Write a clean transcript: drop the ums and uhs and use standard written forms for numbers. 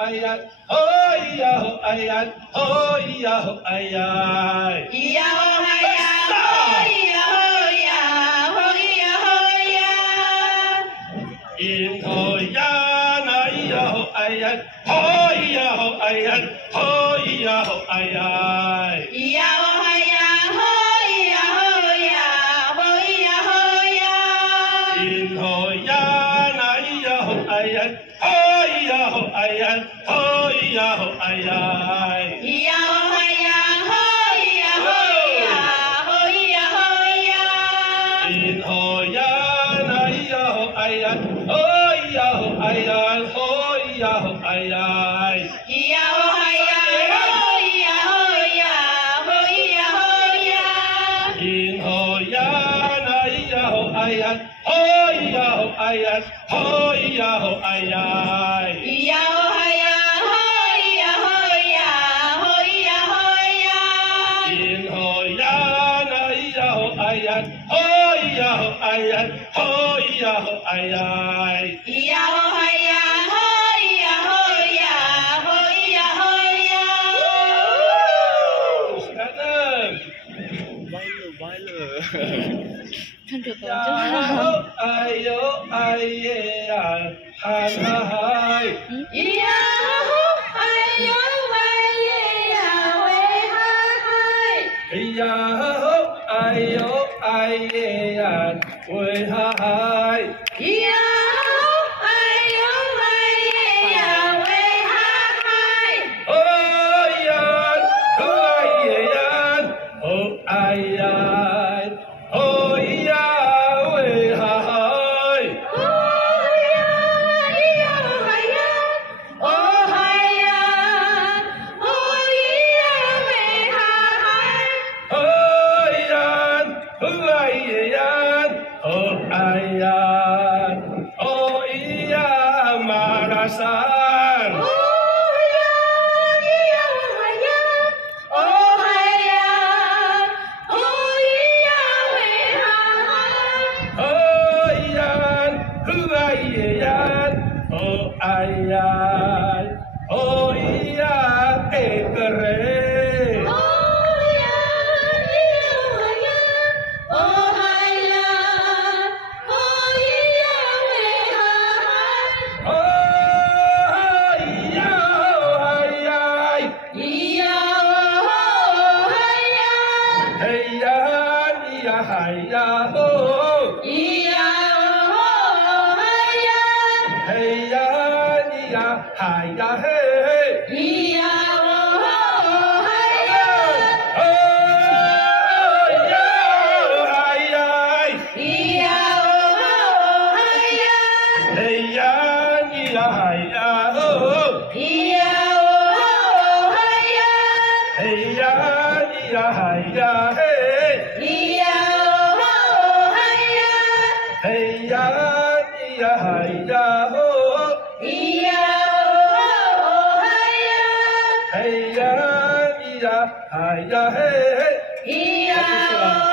哎呀，哦咿呀吼哎呀，哦咿呀吼哎呀，咿呀吼哎呀，吼咿呀吼呀，吼咿呀吼呀，因吼呀那咿呀吼哎呀，哦咿呀吼哎呀，哦咿呀吼哎呀，咿呀吼哎呀，吼咿呀吼呀，吼咿呀吼呀，因吼呀那咿呀吼哎呀，哦咿呀吼哎呀，哦咿呀吼哎呀。咿呀吼哎呀，吼咿呀吼呀，吼咿呀吼呀，因吼呀那咿呀吼哎呀，哦咿呀吼哎呀，哦咿呀吼哎呀。咿呀吼哎呀，吼咿呀吼呀，吼咿呀吼呀，因吼呀那咿呀吼哎呀，哦咿呀吼哎呀，哦咿呀吼哎呀。咿呀吼哎呀，吼咿呀吼呀，吼咿呀吼呀，因吼呀那咿呀吼哎呀，哦咿呀吼哎呀，哦咿呀吼哎呀。咿呀吼哎呀，吼咿呀吼呀，吼咿呀吼呀。看着呀就好。吼哎呦哎耶呀，嗨嗨。咿呀吼哎呦哎耶呀喂嗨嗨，哎呀吼，哎呦，哎耶呀，喂哈嗨，咿呀吼哎呦哎耶呀喂嗨嗨，哦呀，哦哎耶呀，哦哎呀，哦咿呀，喂哈嗨，哦呀咿呀嗨呀，哦嗨呀，哦咿呀喂嗨嗨，哦呀，哦哎耶呀，哦哎呀，哦咿呀，马拉桑。哦呀咿呀嗨呀，哦嗨呀，哦咿呀喂嗨嗨。哦呀，呼哎耶呀，哦哎呀，哦咿呀，哎个嘞，哦呀咿呀呀，哦嗨呀，哦咿呀喂嗨哦咿呀，哦哎呀，咿呀哦嗨呀，嘿呀咿呀嗨呀吼，咿呀哦嗨呀，嘿呀咿呀嗨呀嘿，咿呀哦嗨呀，哦呀哦嗨呀。咿呀哦嗨呀，嘿呀，咿呀嗨呀哦，咿呀哦嗨呀，嘿呀，咿呀嗨呀嘿，咿呀哦嗨呀，嘿呀，咿呀嗨呀哦，咿呀哦嗨呀，嘿呀，咿呀嗨呀嘿。咿呀哦